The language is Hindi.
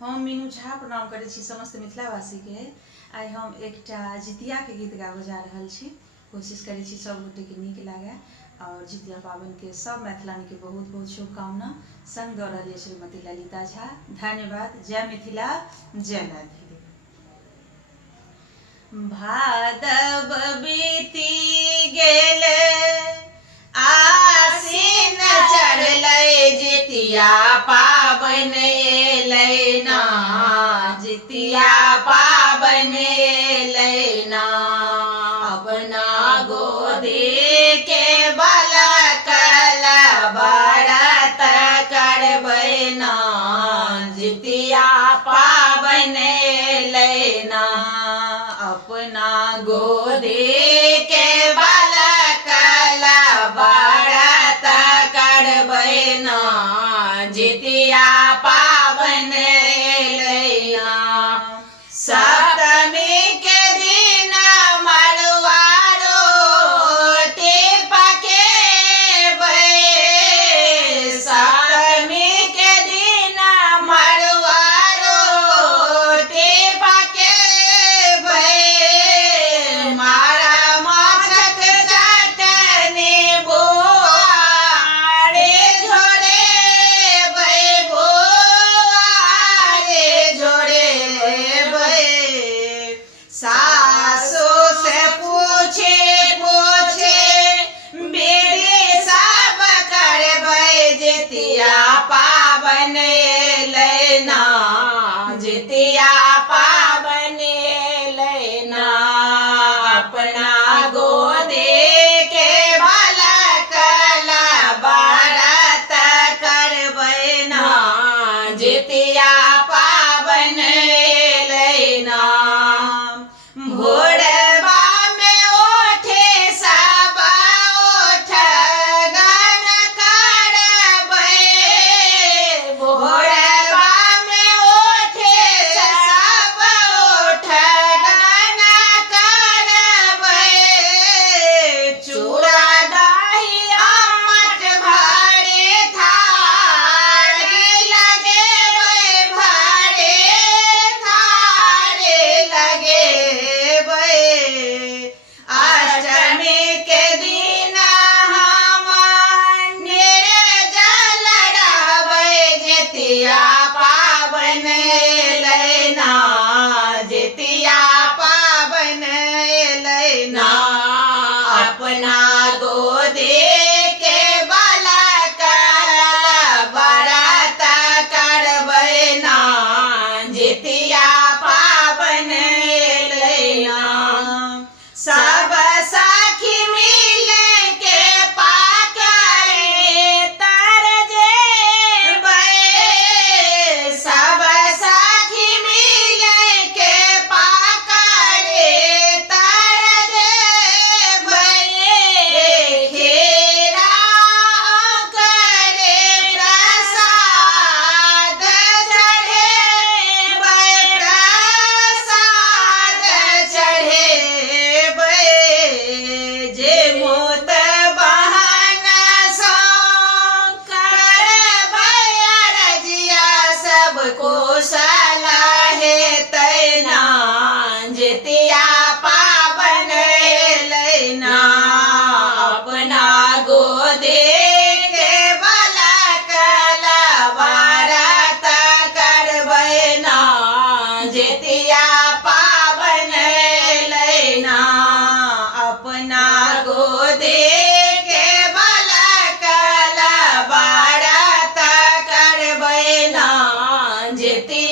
हम मीनू झा प्रणाम करै छी समस्त मिथिलावासी के। आइ हम एकटा जितिया के गीत गाबऽ जा रहल छी। कोशिश करै छी सब गोटे के नीक लागे और जितिया पावन के सब मैथिलानी के बहुत बहुत शुभकामना। संग दऽ रहल श्रीमती ललिता झा। धन्यवाद। जय मिथिला, जय मैथिली। भादव बीती गेल, आसीन चढ़लै, जितिया पाबन एलै ना, जितिया पाबन एलै ना। अपना गोदी के बालकल व्रत करबै ना, जितिया पाबन एलै ना। अपना गोदी के बालकल व्रत करबै ना, जितिया पाबन एलै ना। सप्तमी के दिन मड़ुआ रोटी पकेबै, सप्तमी के दिन मड़ुआ रोटी पकेबै। मारा माछक चटनी बोआरे झोरेबै, बोआरे झोरेबै। सासु से पूछे पूछे विधि सब करबै, जितिया पाबन एलै ना, जितिया पाबन एलै ना। अपना गोदी के बालकल व्रत करबै ना, जितिया पाबन एलै ना। भोरबा में ओठे सब ओठ गन करबै, भोरबा में ओठे सब ओठ गन करबै। चूड़ा दही अम्मट भरे थारी लगेबै, भरे थारी लगेबै। अष्टमी के दिन हम निर्जल रहबै, जितिया पाबन एलै ना, जितिया पाबन एलै ना। अपना गोदी के बालकल व्रत करबै ना, जितिया पाबन एलै ना। सब सखी मिल के पाकरे तर जेबै, सब सखी मिल के पाकरे तर जेबै। घेरा करे प्रसाद चढ़ेबै, प्रसाद चढ़ेबै। जे मोत बहन सँ करबै अरजिया, सब कुशल हेतै ना, जितिया पाबन एलै ना। अपना गोदी के बालकल व्रत करबै ना, जितिया पाबन एलै ना। अपना गोदी के बालकल व्रत करबै ना, जितिया